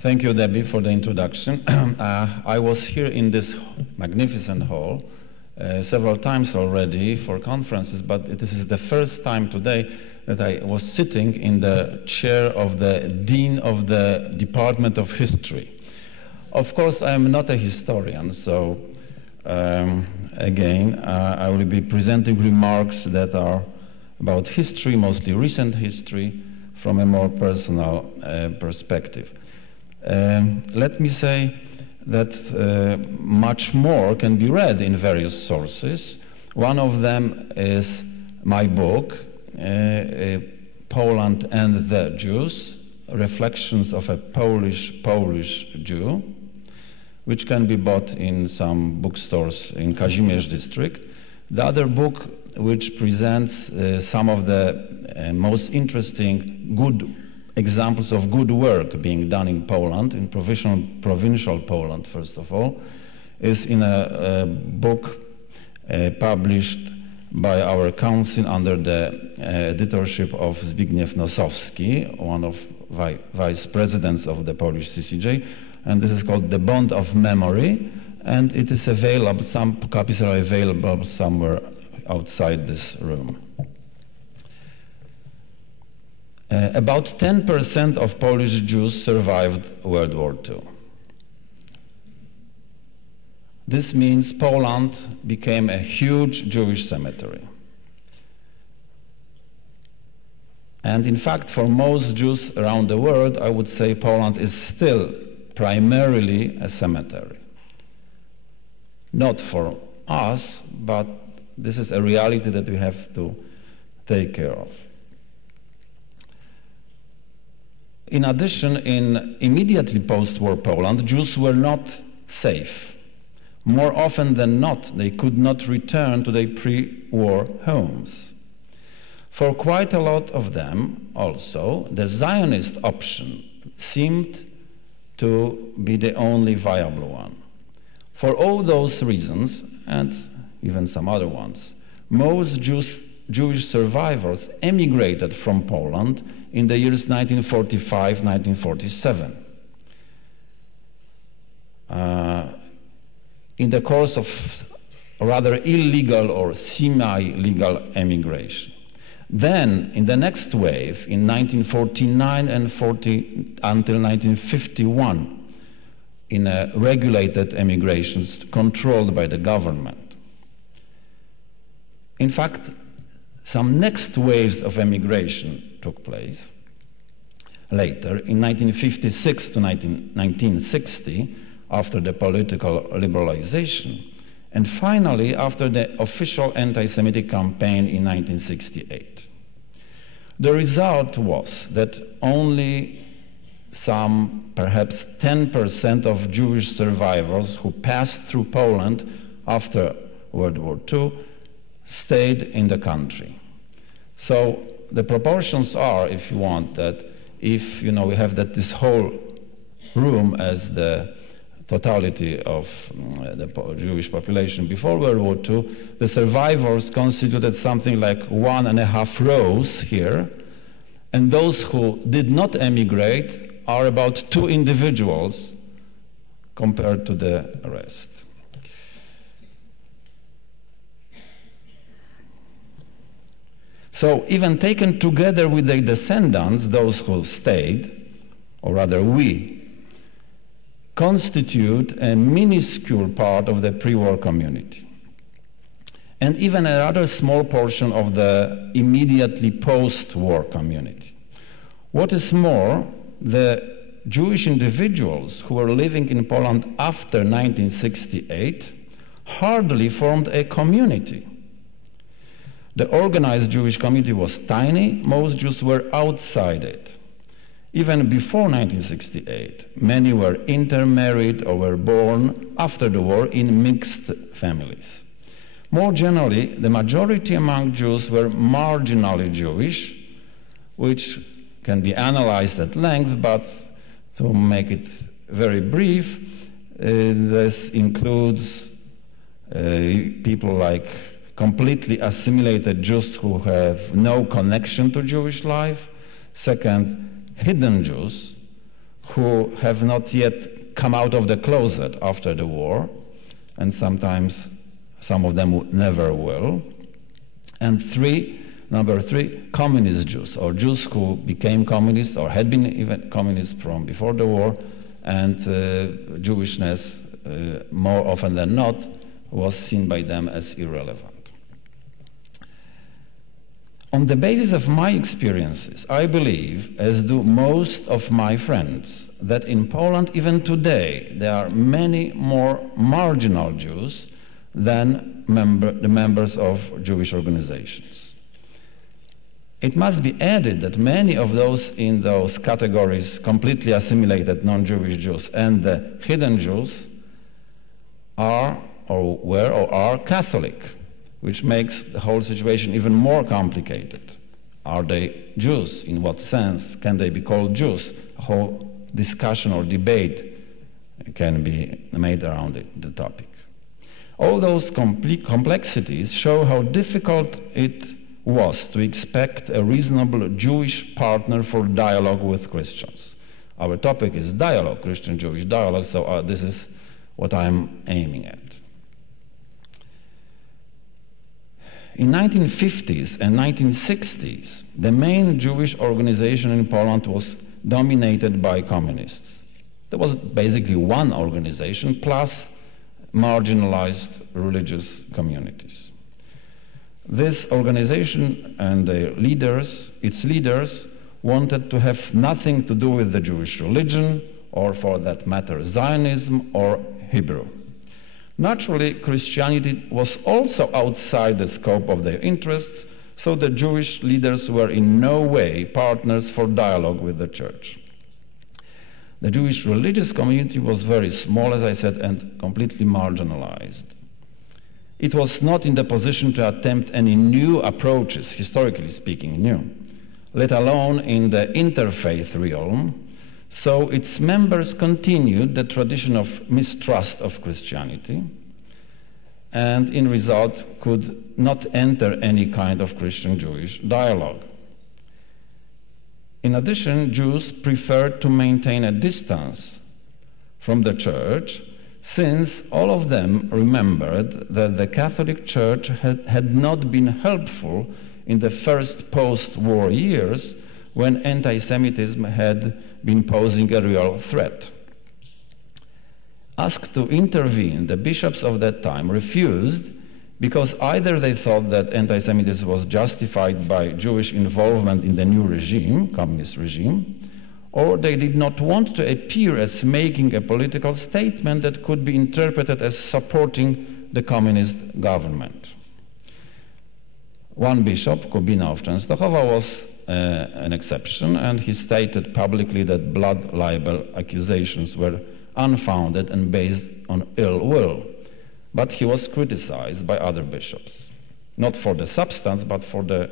Thank you, Debbie, for the introduction. I was here in this magnificent hall several times already for conferences, but this is the first time today that I was sitting in the chair of the Dean of the Department of History. Of course, I am not a historian, so again, I will be presenting remarks that are about history, mostly recent history, from a more personal perspective. Let me say that much more can be read in various sources. One of them is my book, Poland and the Jews, Reflections of a Polish Jew, which can be bought in some bookstores in Kazimierz district. The other book, which presents some of the most interesting good examples of good work being done in Poland, in provincial Poland, first of all, is in a book published by our council under the editorship of Zbigniew Nosowski, one of vice presidents of the Polish ICCJ, and this is called The Bond of Memory, and it is available, some copies are available somewhere outside this room. About 10% of Polish Jews survived World War II. This means Poland became a huge Jewish cemetery. And in fact, for most Jews around the world, I would say Poland is still primarily a cemetery. Not for us, but this is a reality that we have to take care of. In addition, in immediately post-war Poland, Jews were not safe. More often than not, they could not return to their pre-war homes. For quite a lot of them, also, the Zionist option seemed to be the only viable one. For all those reasons, and even some other ones, most Jewish survivors emigrated from Poland in the years 1945, 1947. In the course of rather illegal or semi-legal emigration. Then, in the next wave, in 1949 and until 1951, in a regulated emigrations controlled by the government. In fact, some next waves of emigration took place later, in 1956 to 1960, after the political liberalization, and finally after the official anti-Semitic campaign in 1968. The result was that only some, perhaps 10% of Jewish survivors who passed through Poland after World War II stayed in the country. So the proportions are, if you want, that if we have that this whole room as the totality of the Jewish population before World War II, the survivors constituted something like 1.5 rows here, and those who did not emigrate are about 2 individuals compared to the rest. So even taken together with their descendants, those who stayed, or rather we, constitute a minuscule part of the pre-war community, and even a rather small portion of the immediately post-war community. What is more, the Jewish individuals who were living in Poland after 1968 hardly formed a community. The organized Jewish community was tiny. Most Jews were outside it. Even before 1968, many were intermarried or were born after the war in mixed families. More generally, the majority among Jews were marginally Jewish, which can be analyzed at length, but to make it very brief, this includes people like completely assimilated Jews who have no connection to Jewish life. Second, hidden Jews who have not yet come out of the closet after the war, and sometimes some of them never will. And number three, communist Jews, or Jews who became communists or had been even communists from before the war, and Jewishness, more often than not, was seen by them as irrelevant. On the basis of my experiences, I believe, as do most of my friends, that in Poland, even today, there are many more marginal Jews than the members of Jewish organizations. It must be added that many of those in those categories, completely assimilated non-Jewish Jews and the hidden Jews, are or were or are Catholic, which makes the whole situation even more complicated. Are they Jews? In what sense can they be called Jews? A whole discussion or debate can be made around the topic. All those complexities show how difficult it was to expect a reasonable Jewish partner for dialogue with Christians. Our topic is dialogue, Christian-Jewish dialogue, so this is what I'm aiming at. In 1950s and 1960s, the main Jewish organization in Poland was dominated by communists. There was basically one organization plus marginalized religious communities. This organization and its leaders wanted to have nothing to do with the Jewish religion, or for that matter, Zionism or Hebrew. Naturally, Christianity was also outside the scope of their interests, so the Jewish leaders were in no way partners for dialogue with the church. The Jewish religious community was very small, as I said, and completely marginalized. It was not in the position to attempt any new approaches, historically speaking, new, let alone in the interfaith realm, so its members continued the tradition of mistrust of Christianity, and in result could not enter any kind of Christian-Jewish dialogue. In addition, Jews preferred to maintain a distance from the church, since all of them remembered that the Catholic Church had not been helpful in the first post-war years when anti-Semitism had been posing a real threat. Asked to intervene, the bishops of that time refused because either they thought that anti-Semitism was justified by Jewish involvement in the new regime, communist regime, or they did not want to appear as making a political statement that could be interpreted as supporting the communist government. One bishop, Kubina of Częstochowa, was an exception, and he stated publicly that blood libel accusations were unfounded and based on ill will. But he was criticized by other bishops, not for the substance, but for the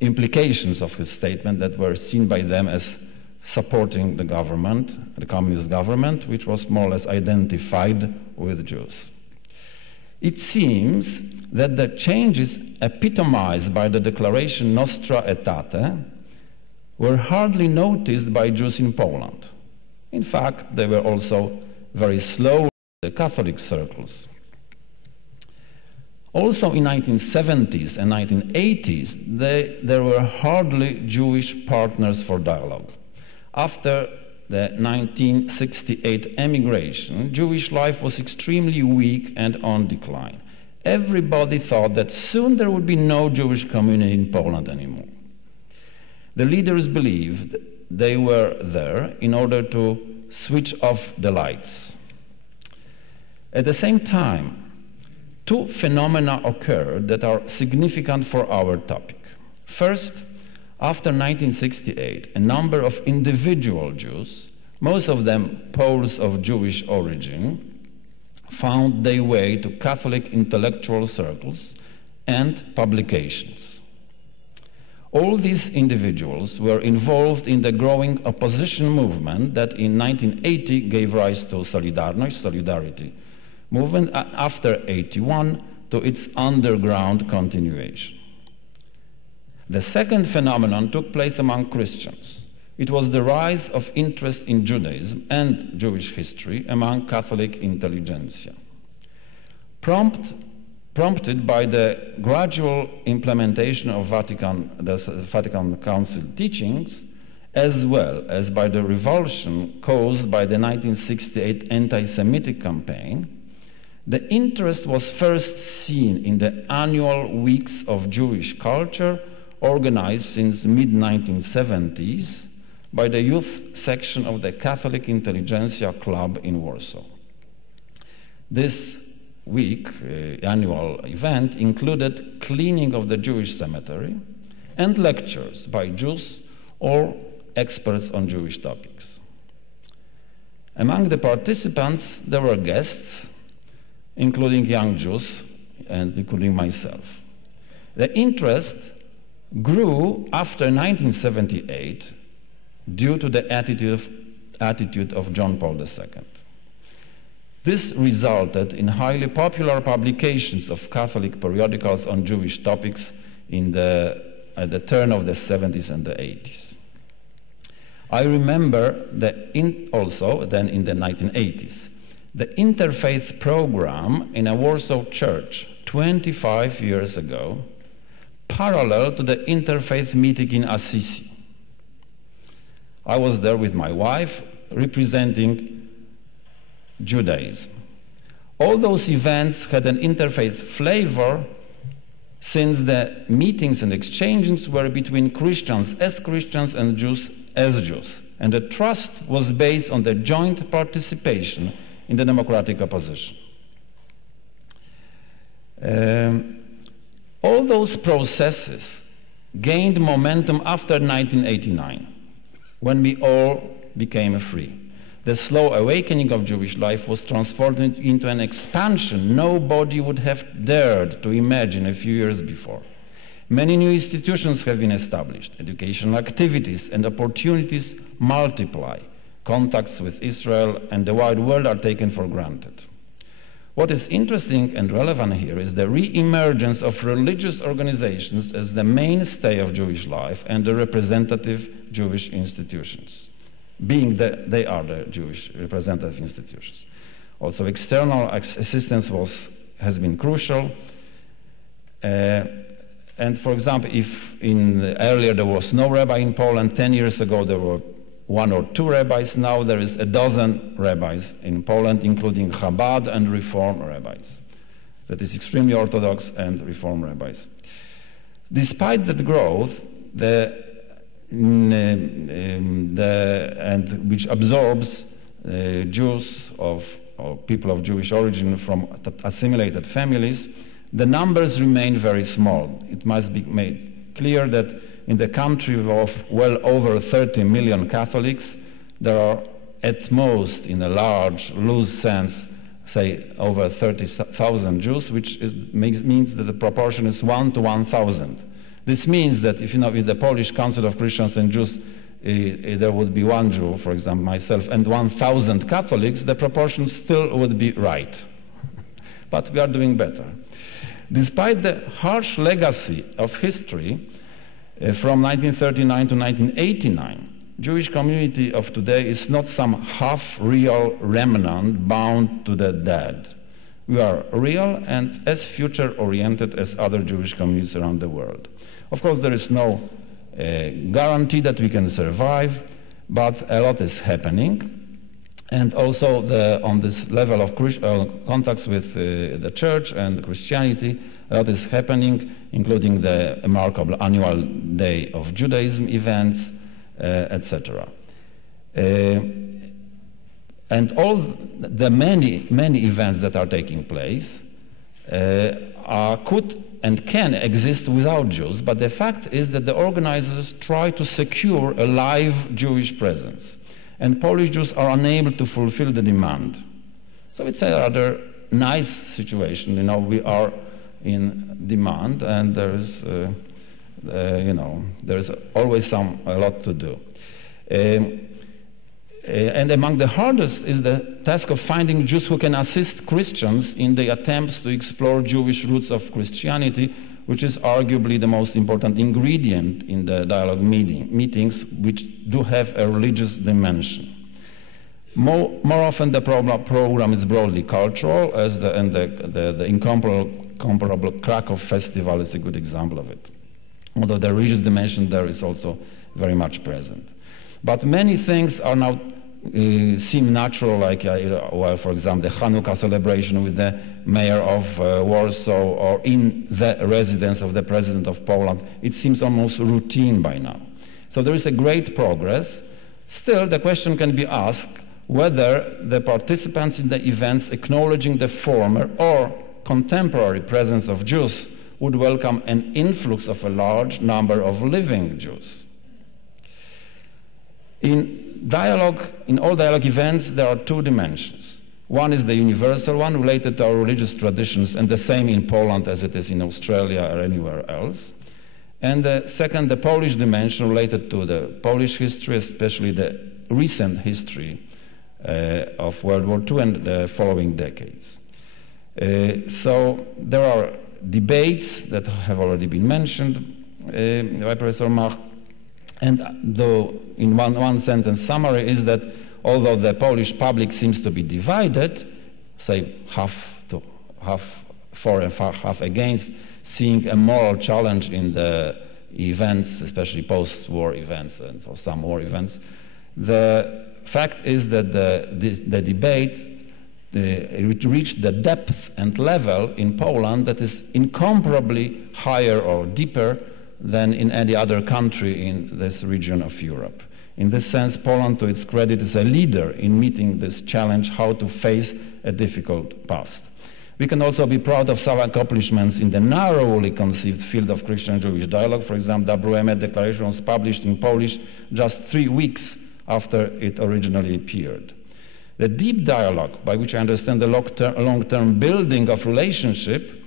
implications of his statement that were seen by them as supporting the government, the communist government, which was more or less identified with Jews. It seems that the changes epitomized by the declaration Nostra Aetate were hardly noticed by Jews in Poland. In fact, they were also very slow in the Catholic circles. Also in 1970s and 1980s, there were hardly Jewish partners for dialogue. After the 1968 emigration, Jewish life was extremely weak and on decline. Everybody thought that soon there would be no Jewish community in Poland anymore. The leaders believed they were there in order to switch off the lights. At the same time, two phenomena occurred that are significant for our topic. First, after 1968, a number of individual Jews, most of them Poles of Jewish origin, found their way to Catholic intellectual circles and publications. All these individuals were involved in the growing opposition movement that in 1980 gave rise to Solidarity movement, and after 81 to its underground continuation. The second phenomenon took place among Christians. it was the rise of interest in Judaism and Jewish history among Catholic intelligentsia. Prompted by the gradual implementation of the Vatican Council teachings, as well as by the revulsion caused by the 1968 anti-Semitic campaign, the interest was first seen in the annual Weeks of Jewish Culture organized since the mid-1970s by the youth section of the Catholic Intelligentsia Club in Warsaw. This week annual event included cleaning of the Jewish cemetery and lectures by Jews or experts on Jewish topics. Among the participants, there were guests, including young Jews and including myself. The interest grew after 1978 due to the attitude of John Paul II. This resulted in highly popular publications of Catholic periodicals on Jewish topics at the turn of the 70s and the 80s. I remember also then in the 1980s, the interfaith program in a Warsaw church 25 years ago, parallel to the interfaith meeting in Assisi. I was there with my wife, representing Judaism. All those events had an interfaith flavor, since the meetings and exchanges were between Christians and Jews as Jews, and the trust was based on the joint participation in the democratic opposition. All those processes gained momentum after 1989, when we all became free. The slow awakening of Jewish life was transformed into an expansion nobody would have dared to imagine a few years before. Many new institutions have been established. Educational activities and opportunities multiply. Contacts with Israel and the wide world are taken for granted. What is interesting and relevant here is the re-emergence of religious organizations as the mainstay of Jewish life and the representative Jewish institutions, being that they are the Jewish representative institutions. Also, external assistance has been crucial. And for example, if earlier there was no rabbi in Poland, 10 years ago there were 1 or 2 rabbis. Now there is 12 rabbis in Poland, including Chabad and Reform rabbis. That is extremely Orthodox and Reform rabbis. Despite that growth, which absorbs Jews or people of Jewish origin from assimilated families, the numbers remain very small. It must be made clear that in the country of well over 30 million Catholics, there are at most, in a large, loose sense, say over 30,000 Jews, which means that the proportion is 1 to 1,000. This means that if with the Polish Council of Christians and Jews, there would be 1 Jew, for example, myself, and 1,000 Catholics, the proportion still would be right. But we are doing better. Despite the harsh legacy of history from 1939 to 1989, Jewish community of today is not some half-real remnant bound to the dead. We are real and as future-oriented as other Jewish communities around the world. Of course, there is no guarantee that we can survive, but a lot is happening. And also on this level of contacts with the church and Christianity, a lot is happening, including the remarkable annual Day of Judaism events, etc. And all the many events that are taking place could and can exist without Jews, but the fact is that the organizers try to secure a live Jewish presence, and Polish Jews are unable to fulfill the demand. So it's a rather nice situation. We are in demand, and there's always a lot to do. And among the hardest is the task of finding Jews who can assist Christians in the attempts to explore Jewish roots of Christianity which is arguably the most important ingredient in the dialogue meetings, which do have a religious dimension. More often the program is broadly cultural, as the incomparable Cracow festival is a good example of it. Although the religious dimension there is also very much present. But many things are now seem natural, like, well, for example, the Hanukkah celebration with the mayor of Warsaw, or in the residence of the president of Poland. It seems almost routine by now. So there is a great progress. Still, the question can be asked whether the participants in the events acknowledging the former or contemporary presence of Jews would welcome an influx of a large number of living Jews. In all dialogue events, there are two dimensions. One is the universal one, related to our religious traditions, and the same in Poland as it is in Australia or anywhere else. And the second, the Polish dimension, related to the Polish history, especially the recent history of World War II and the following decades. So there are debates that have already been mentioned by Professor Mach. And though in one sentence summary is that although the Polish public seems to be divided, say half for and half against, seeing a moral challenge in the events, especially post-war events and so some war events, the fact is that the debate reached the depth and level in Poland that is incomparably higher or deeper than in any other country in this region of Europe. In this sense, Poland, to its credit, is a leader in meeting this challenge, how to face a difficult past. We can also be proud of some accomplishments in the narrowly conceived field of Christian-Jewish dialogue. For example, the WME declaration was published in Polish just 3 weeks after it originally appeared. The deep dialogue, by which I understand the long-term building of relationship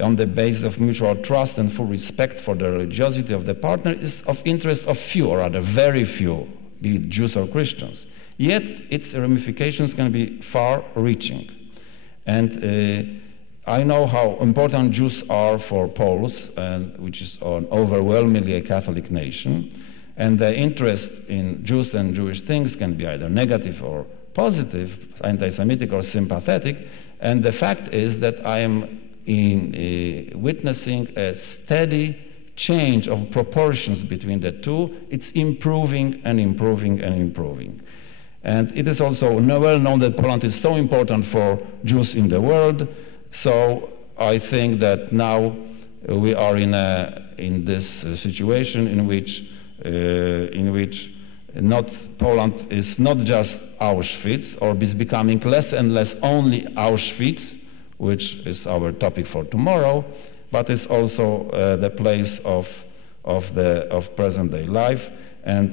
on the basis of mutual trust and full respect for the religiosity of the partner, is of interest of few, or rather very few, be it Jews or Christians. Yet its ramifications can be far-reaching. And I know how important Jews are for Poles, which is an overwhelmingly a Catholic nation, and the interest in Jews and Jewish things can be either negative or positive, anti-Semitic or sympathetic, and the fact is that I am witnessing a steady change of proportions between the two. It's improving and improving and improving. And it is also well known that Poland is so important for Jews in the world, so I think that now we are in this situation in which Poland is not just Auschwitz, or is becoming less and less only Auschwitz, which is our topic for tomorrow, but is also the place of present-day life, and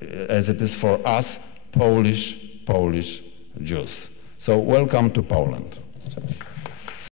as it is for us, Polish Jews. So welcome to Poland.